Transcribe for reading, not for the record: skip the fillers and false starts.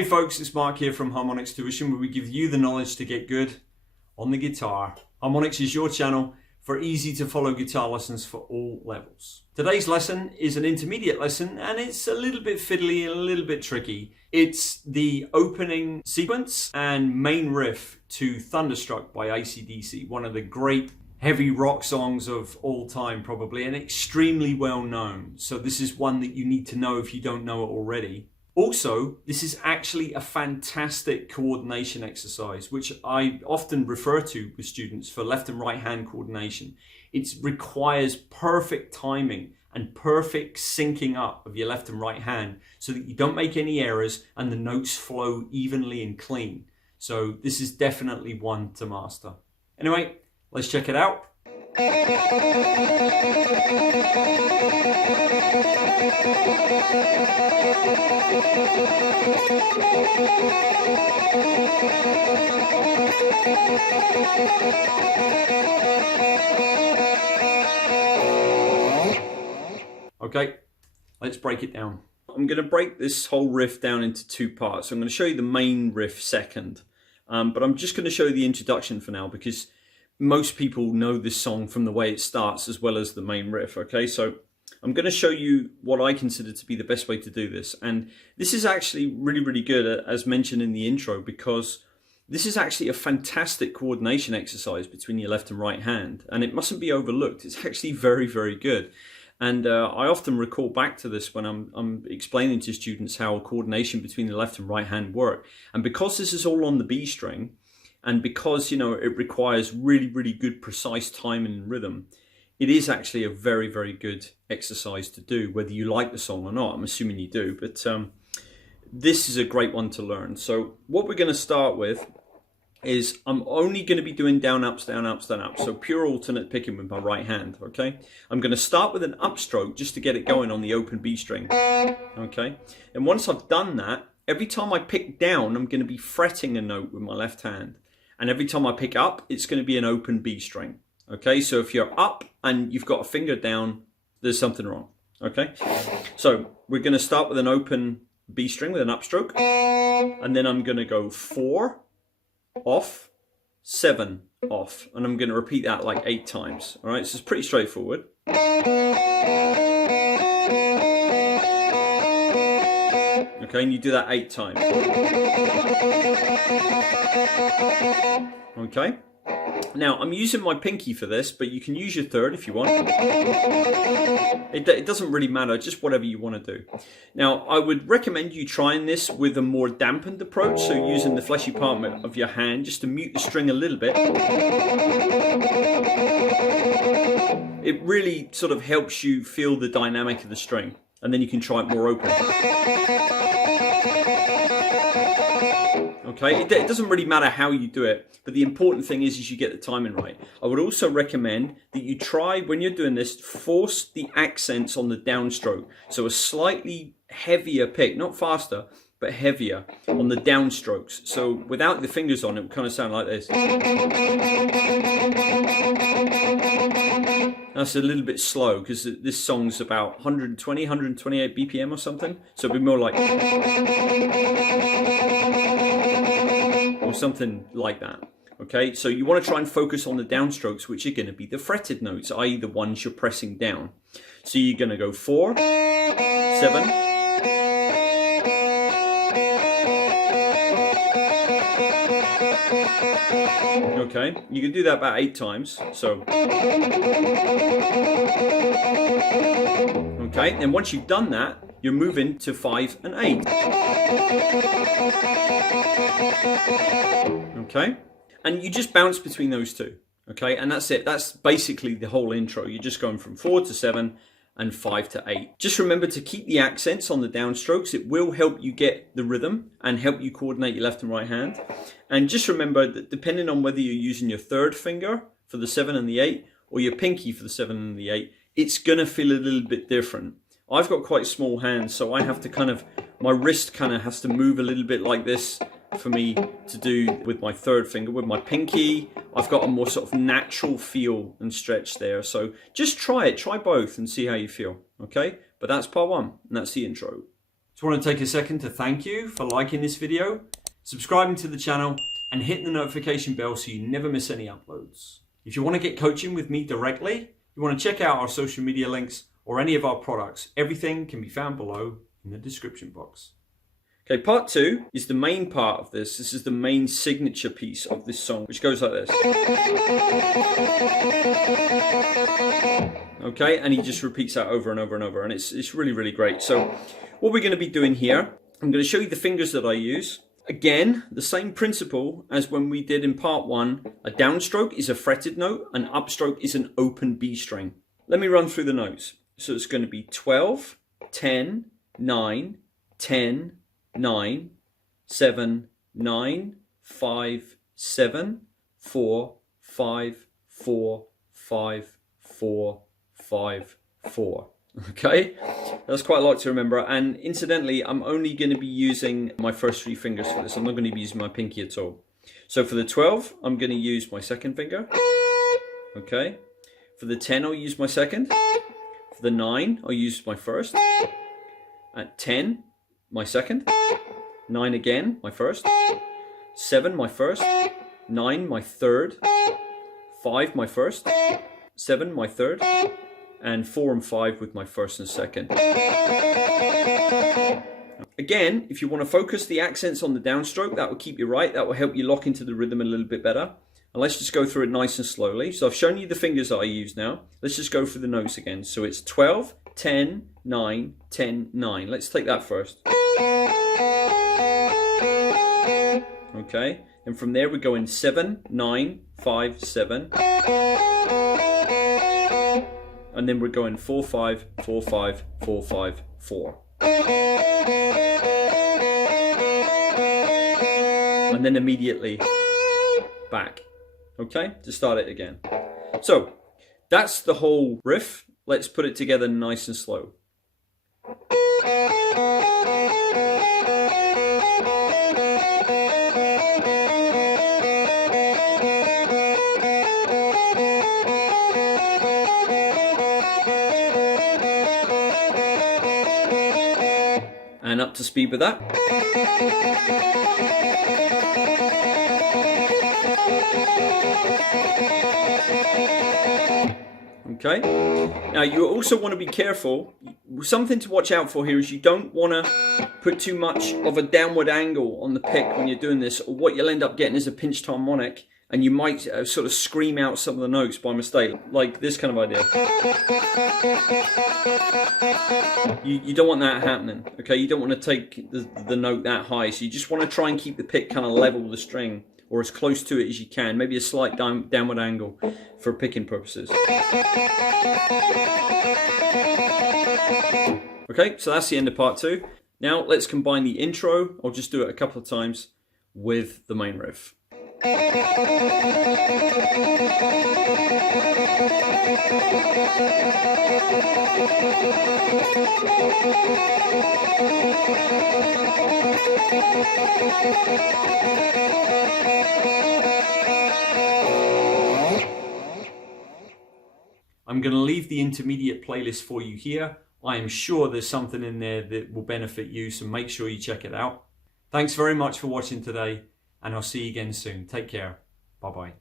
Hey folks, it's Mark here from Harmonix Tuition, where we give you the knowledge to get good on the guitar. Harmonix is your channel for easy to follow guitar lessons for all levels. Today's lesson is an intermediate lesson and it's a little bit fiddly and a little bit tricky. It's the opening sequence and main riff to Thunderstruck by AC/DC, one of the great heavy rock songs of all time probably, and extremely well known. So this is one that you need to know if you don't know it already. Also, this is actually a fantastic coordination exercise, which I often refer to with students for left and right hand coordination. It requires perfect timing and perfect syncing up of your left and right hand so that you don't make any errors and the notes flow evenly and clean. So this is definitely one to master. Anyway, let's check it out. Okay, let's break it down. I'm going to break this whole riff down into two parts. So I'm going to show you the main riff second, but I'm just going to show you the introduction for now because most people know this song from the way it starts as well as the main riff. Okay, so I'm going to show you what I consider to be the best way to do this, and this is actually really good, as mentioned in the intro, because this is actually a fantastic coordination exercise between your left and right hand, and it mustn't be overlooked. It's actually very good. And I often recall back to this when I'm explaining to students how coordination between the left and right hand work. And because this is all on the B string, and because, you know, it requires really good precise timing and rhythm, it is actually a very good exercise to do, whether you like the song or not. I'm assuming you do, but this is a great one to learn. So what we're going to start with is I'm only going to be doing down, ups, down, ups, down, ups. So pure alternate picking with my right hand, okay? I'm going to start with an upstroke just to get it going on the open B string, okay? And once I've done that, every time I pick down, I'm going to be fretting a note with my left hand. And every time I pick up, it's going to be an open B string, okay? So if you're up and you've got a finger down, there's something wrong, okay? So we're going to start with an open B string with an upstroke. And then I'm going to go 4, off, 7, off, and I'm going to repeat that like 8 times. All right, so it's pretty straightforward. Okay, and you do that 8 times. Okay, now I'm using my pinky for this, but you can use your third if you want. It doesn't really matter, just whatever you want to do. Now, I would recommend you trying this with a more dampened approach, so using the fleshy part of your hand just to mute the string a little bit. It really sort of helps you feel the dynamic of the string, and then you can try it more open. Okay, it doesn't really matter how you do it, but the important thing is you get the timing right. I would also recommend that you try, when you're doing this, force the accents on the downstroke. So a slightly heavier pick, not faster, but heavier on the downstrokes. So without the fingers on, it would kind of sound like this. That's a little bit slow because this song's about 120, 128 BPM or something. So it'd be more like, or something like that. Okay, so you want to try and focus on the downstrokes, which are going to be the fretted notes, i.e. the ones you're pressing down. So you're going to go 4, 7, okay, you can do that about 8 times. So, okay, and once you've done that, you're moving to 5 and 8. Okay, and you just bounce between those two. Okay, and that's it. That's basically the whole intro. You're just going from 4 to 7 and 5 to 8. Just remember to keep the accents on the downstrokes. It will help you get the rhythm and help you coordinate your left and right hand. And just remember that depending on whether you're using your third finger for the 7 and the 8 or your pinky for the 7 and the 8, it's going to feel a little bit different. I've got quite small hands, so I have to kind of, my wrist kind of has to move a little bit like this for me to do with my third finger. With my pinky, I've got a more sort of natural feel and stretch there. So just try it, try both and see how you feel, okay? But that's part one, and that's the intro. Just want to take a second to thank you for liking this video, subscribing to the channel, and hitting the notification bell so you never miss any uploads. If you want to get coaching with me directly, you want to check out our social media links or any of our products, everything can be found below in the description box. Okay, part 2 is the main part of this. This is the main signature piece of this song, which goes like this. Okay, and he just repeats that over and over and over, and it's really, really great. So what we're going to be doing here, I'm going to show you the fingers that I use. Again, the same principle as when we did in part 1. A downstroke is a fretted note, an upstroke is an open B string. Let me run through the notes. So it's going to be 12, 10, 9, 10, 9, 7, 9, 5, 7, 4, 5, 4, 5, 4, 5, 4. Okay, that's quite a lot to remember. And incidentally, I'm only going to be using my first 3 fingers for this. I'm not going to be using my pinky at all. So for the 12, I'm going to use my second finger. Okay, for the 10, I'll use my second. For the 9, I'll use my first. At 10, my second. 9 again, my first. 7, my first. 9, my third. 5, my first. 7, my third. And 4 and 5 with my first and second. Again, if you want to focus the accents on the downstroke, that will keep you right. That will help you lock into the rhythm a little bit better. And let's just go through it nice and slowly. So I've shown you the fingers that I use now. Let's just go through the notes again. So it's 12, 10, 9, 10, 9. Let's take that first. Okay, and from there we're going 7, 9, 5, 7. And then we're going 4, 5, 4, 5, 4, 5, 4. And then immediately back. Okay, to start it again. So that's the whole riff. Let's put it together nice and slow. And up to speed with that. Okay, now you also want to be careful. Something to watch out for here is you don't want to put too much of a downward angle on the pick when you're doing this, or what you'll end up getting is a pinched harmonic, and you might sort of scream out some of the notes by mistake, like this kind of idea. You don't want that happening, okay? You don't want to take the note that high, so you just want to try and keep the pick kind of level with the string, or as close to it as you can, maybe a slight downward angle for picking purposes. Okay, so that's the end of part 2. Now let's combine the intro, I'll just do it a couple of times, with the main riff. I'm going to leave the intermediate playlist for you here. I am sure there's something in there that will benefit you, so make sure you check it out. Thanks very much for watching today, and I'll see you again soon. Take care. Bye-bye.